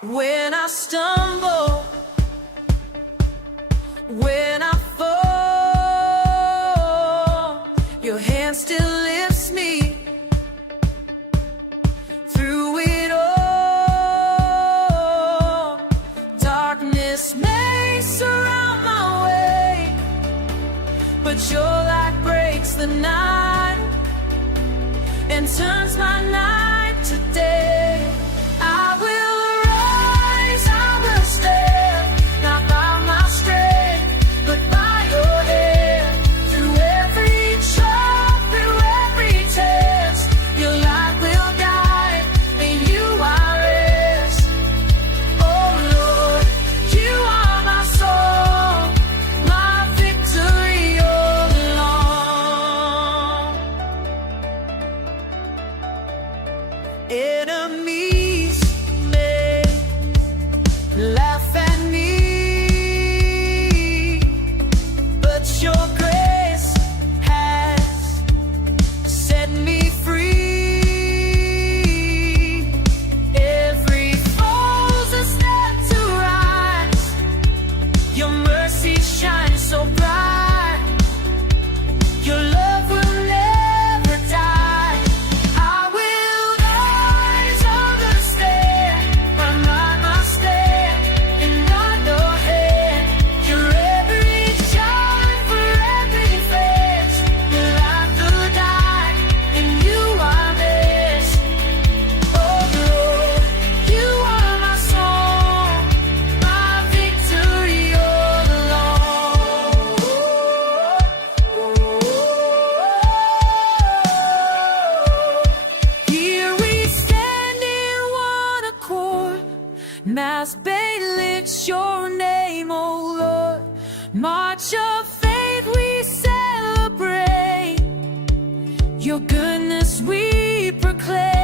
When I stumble, when I fall, your hand still lifts me through it all. Darkness may surround my way, but your light breaks the night and turns my night to day. I will arise, I will stand, not by my strength, but by your hand. Through every trial, through every test, your light will guide, in you I rest. Oh Lord, you are my song, my victory all along. Enemies may laugh at me, but your grace has set me free. Every foe's a step to rise, your mercy shines so bright, your love will never die. I will rise, understand, run my stand, in your hand. You're every child for every face. Your light will die, in you I'm best. Oh Lord, you are my song, my victory all along. Here we stand in one accord, Mass Bay lifts your name, oh Lord. March of faith we celebrate, your goodness we proclaim.